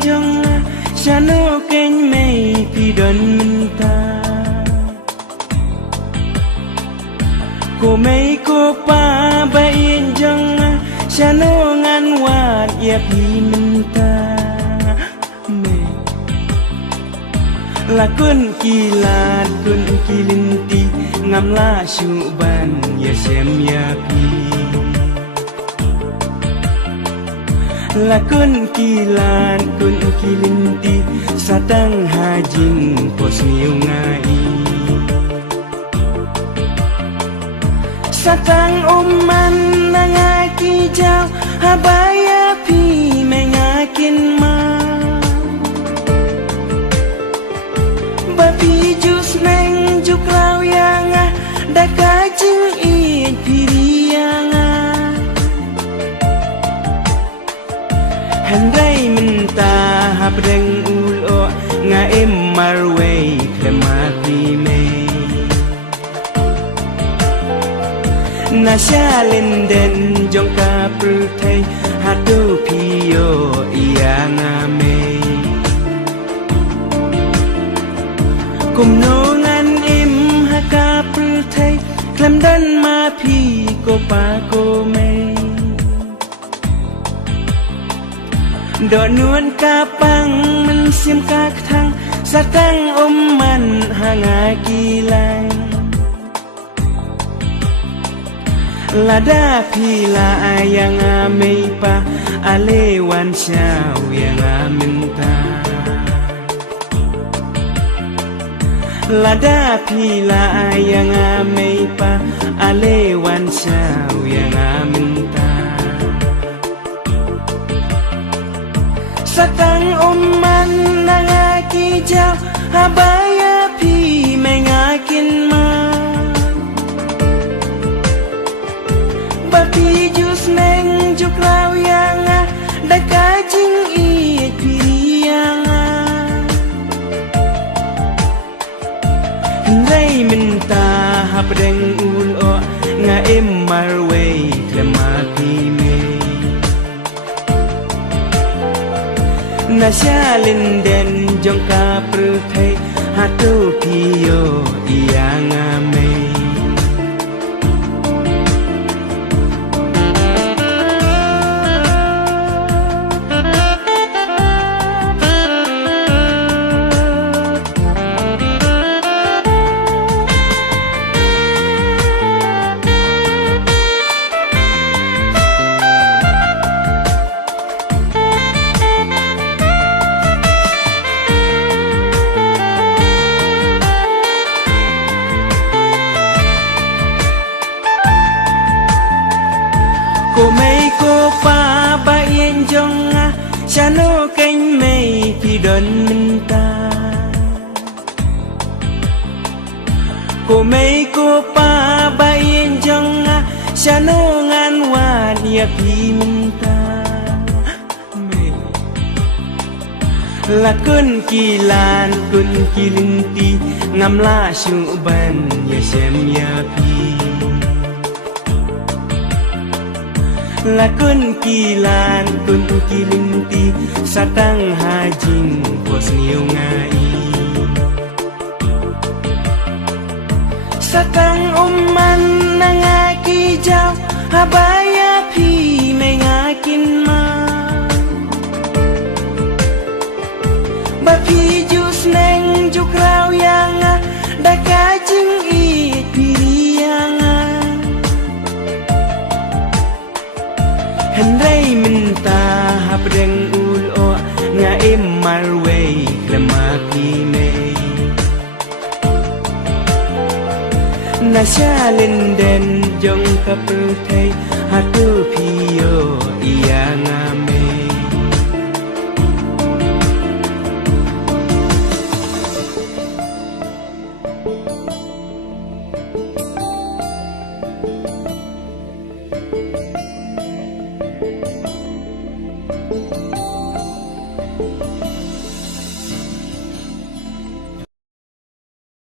jong Sano keng mei pi don minta Ko mei ko pa bain jong Sano ngan wat ya pi minta Mei La kun kilat kun kilinti Ngam la syuban ya sem ya pi Lakun kilan kun kilinti Satang hajin pos niu ngai Satang uman nangaki jau Habaya pi mengakin ma Bapi jus neng juk lau yang Dakajing it piriang Handai minta habreng ulo nga marway klemati me Nasya linden jong ka pertai hatu piyo iya nga me Kumnongan haka pertai klem dan ma pi ko pa ko me Dok nuan kapang mensim kak thang Satang man hanga kilang Lada pila ayang amei pa Alewan syau yang aminta Lada pila ayang amei pa Alewan syau yang aminta Satang man nangaki jau Habaya pi mengakin ma Bapi jus neng juk lau yang Dakajing it piriang Hindai minta habreng ulo Nga marway klemati me Nasya linden jong ka pertai hatu piyo iya ngamei Ko mei ko pa bain jong Sano keng mei pi don minta Ko mei ko pa bain jong Sano ngan wan ya pi minta Mei Lakun kilan kun kilinti Ngam la syuban ya sem ya pi Lakun kilan kun kilinti Satang hajing pos niu ngai Satang man nangaki jau Habaya pi mengakin ma Bapi jus neng juk rau yang Dakajing it piriang Handai minta habreng ulo nga marway klemati me Nasya linden jong ka pertai hatu piyo iya ngame